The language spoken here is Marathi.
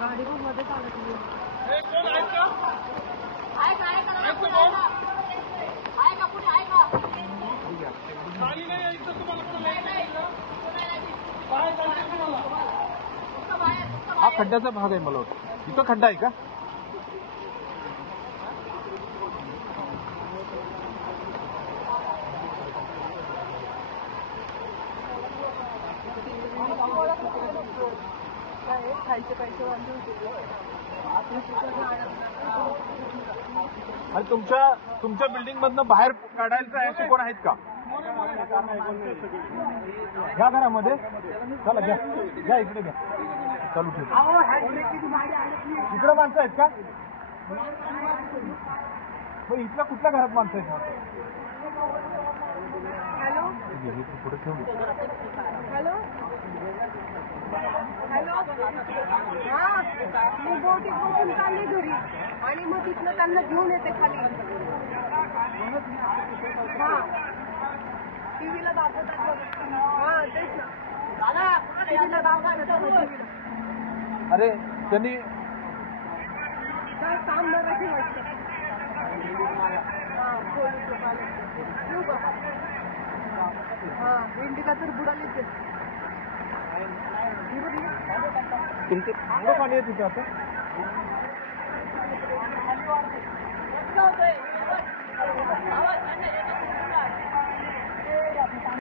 गाडी पण मध्ये चालत हा खड्ड्याचा भाग आहे मला वाटतं. इथं खड्डा आहे का? खायचे पैसे आणि तुमच्या बिल्डिंग मधनं बाहेर काढायचं असे कोण आहेत का? घ्या घरामध्ये. चला घ्या घ्या इकडे घ्या. चालू ठेव. इकडे माणसं आहेत का? मग इथल्या कुठल्या घरात माणसं आहेत? हॅलो पुढे ठेवू. हॅलो हॅलो हा मी बोटीत बसून चालली घरी आणि मग तिथनं त्यांना घेऊन येते खाली. हा टीव्हीला दाखवतात बघ. हा तेच ना दादा टीव्हीला दाखवतात. अरे त्यांनी काय काम बघायची वाटतं. हा पोलीस येऊ का? हा इंडिका तर बुडालीच आहे. तुमचं चांगलं पाणी आहे तिथं आता.